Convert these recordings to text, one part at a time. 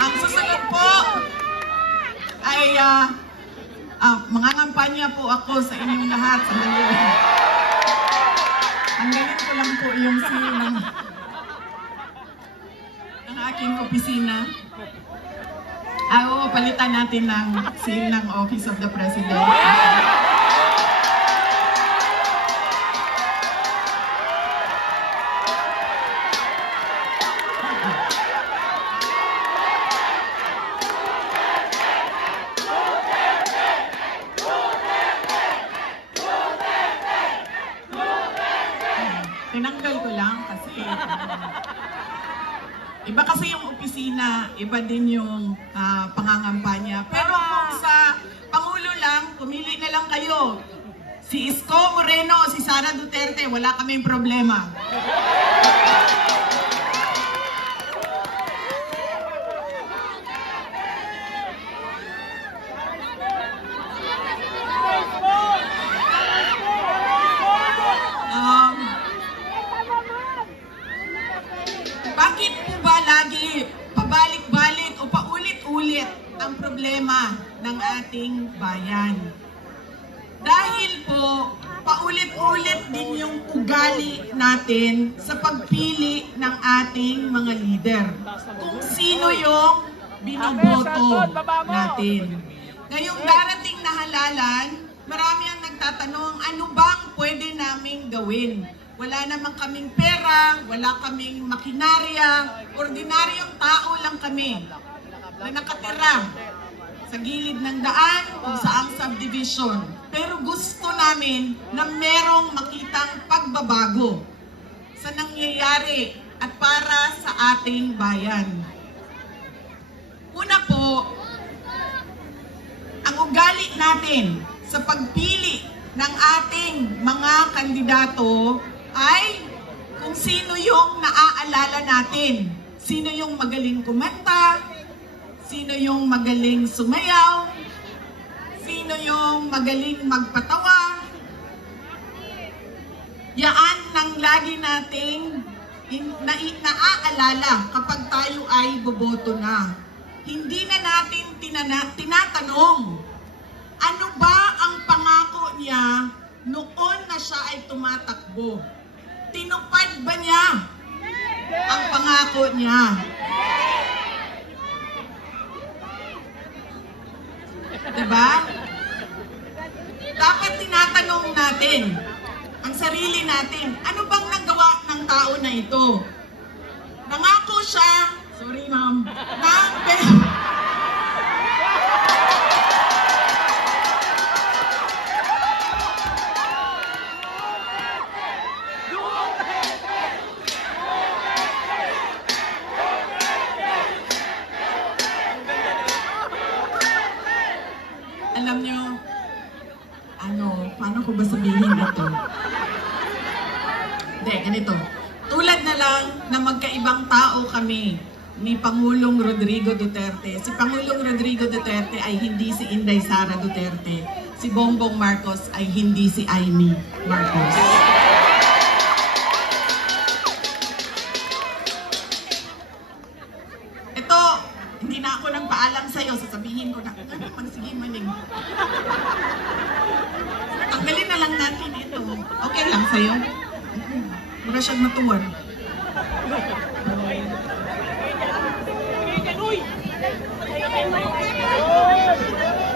Ang susunod po ay mangangampanya po ako sa inyong lahat. Tanggalin ko lang po yung seal ng aking opisina. Oo, palitan natin ng seal ng Office of the President. Tinanggal ko lang kasi iba kasi yung opisina, iba din yung pangangampanya. Pero kung sa Pangulo lang, pumili na lang kayo. Si Isko Moreno o si Sara Duterte, wala kaming problema. Bakit po ba lagi pabalik-balik o paulit-ulit ang problema ng ating bayan? Dahil po, paulit-ulit din yung ugali natin sa pagpili ng ating mga leader. Kung sino yung binoboto natin. Ngayong darating na halalan, marami ang nagtatanong, ano bang pwede naming gawin? Wala naman kaming pera, wala kaming makinarya, ordinaryong tao lang kami na nakatira sa gilid ng daan kung saang subdivision. Pero gusto namin na merong makitang pagbabago sa nangyayari at para sa ating bayan. Una po, ang ugali natin sa pagpili ng ating mga kandidato ay kung sino yung naaalala natin. Sino yung magaling kumanta, sino yung magaling sumayaw, sino yung magaling magpatawa. Yaan nang lagi nating naaalala kapag tayo ay boboto na. Hindi na natin tinatanong, ano ba ang pangako niya noon na siya ay tumatakbo? Tinupad ba niya ang pangako niya? Diba? Dapat tinatanong natin ang sarili natin, ano bang nagawa ng tao na ito? Nangako siya, sorry ma'am, alam nyo, paano ko ba sabihin ito? Hindi, ganito. Tulad na lang na magkaibang tao kami ni Pangulong Rodrigo Duterte. Si Pangulong Rodrigo Duterte ay hindi si Inday Sara Duterte. Si Bongbong Marcos ay hindi si Amy Marcos. Ito, hindi na ako nang paalam sa'yo. Sasabihin ko na, sige maning. Tanggalin na lang natin ito. Okay lang sa'yo? Mura siyang matuwan.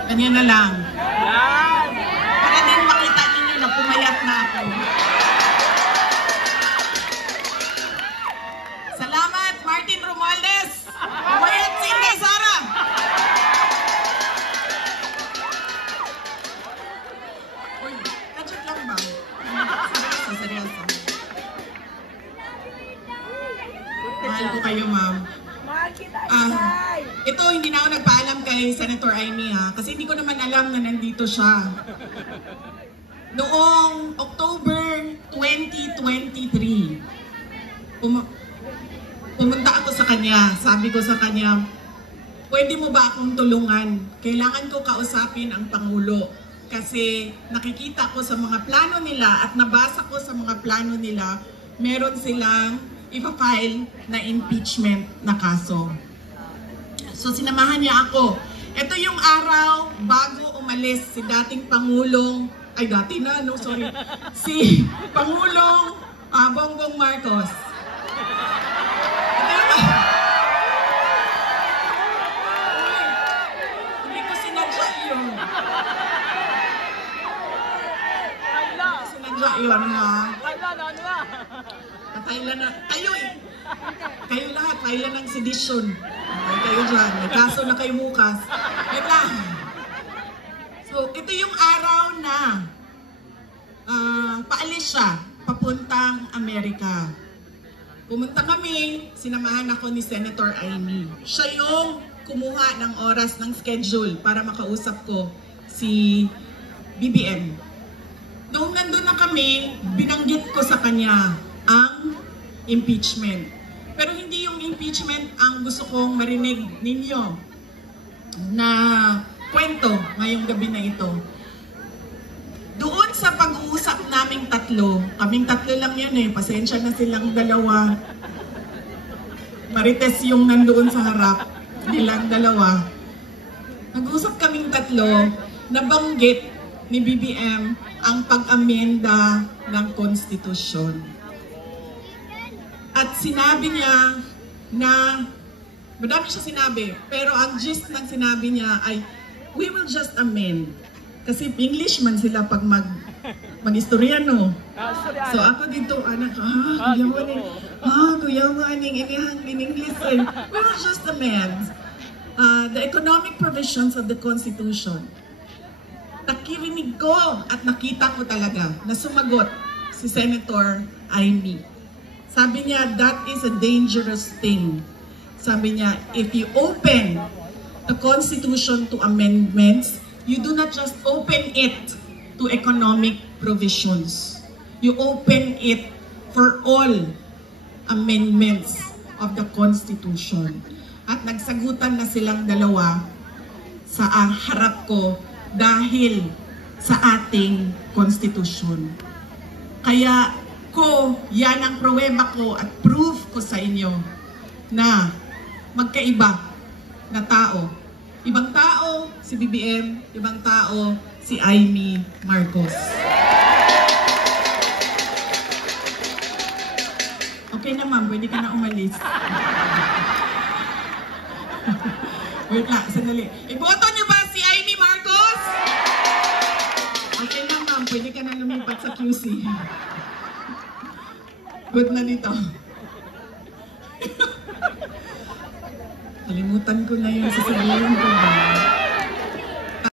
Ganyan na lang. Para din makita ninyo na pumayat na ako. Salamat, Martin Romualdez! Pumayat si Inday Sara! Uy, gadget lang ba? Seryoso. Mahal ko kayo, ma'am. Ito, hindi na ako nagpaalam kay Senator Amy kasi hindi ko naman alam na nandito siya. Noong October 2023, pumunta ako sa kanya. Sabi ko sa kanya, pwede mo ba akong tulungan? Kailangan ko kausapin ang Pangulo. Kasi nakikita ko sa mga plano nila at nabasa ko sa mga plano nila, meron silang ipa-file na impeachment na kaso. So sinamahan niya ako. Ito yung araw bago umalis si dating Pangulong, ay dati na, no, sorry, si Pangulong Bongbong Marcos. Hindi ko sinadya yun. Sinadya yun, ha? Kailan na, kayo eh. Kayo lahat, kailan ng sedition. Okay, kayo dyan. May kaso na kayo bukas. Wait lang. So, ito yung araw na paalis siya, papuntang Amerika. Pumunta kami, sinamahan ako ni Senator Amy. Siya yung kumuha ng oras ng schedule para makausap ko si BBM. Noong nandun na kami, binanggit ko sa kanya ang impeachment. Pero hindi yung impeachment ang gusto kong marinig ninyo na kwento ngayong gabi na ito. Doon sa pag-uusap naming tatlo, kaming tatlo lang yan eh, pasensya na silang dalawa. Marites yung nandoon sa harap, nilang dalawa. Nag-uusap kaming tatlo, nabanggit ni BBM ang pag-amenda ng konstitusyon. At sinabi niya na, madami siya sinabi, pero ang gist ng sinabi niya ay, we will just amend. Kasi English man sila pag mag-istorya, no? So ako dito, anak, kuya mo aning inihang in English. We will just amend the economic provisions of the Constitution. Nakirinig ko at nakita ko talaga na sumagot si Senator Amy. Sabi niya, that is a dangerous thing. Sabi niya, if you open the Constitution to amendments, you do not just open it to economic provisions. You open it for all amendments of the Constitution. At nagsagutan na silang dalawa sa harap ko dahil sa ating Constitution. Kaya yan ang pruweba ko at proof ko sa inyo na magkaiba na tao. Ibang tao si BBM, ibang tao si Amy Marcos. Okay na ma'am, pwede ka na umalis. Wait lang, sandali. Iboto niyo ba si Amy Marcos? Okay na ma'am, pwede ka na lumipat sa QC. Good na dito. Kalimutan ko na yung sasabihin ko.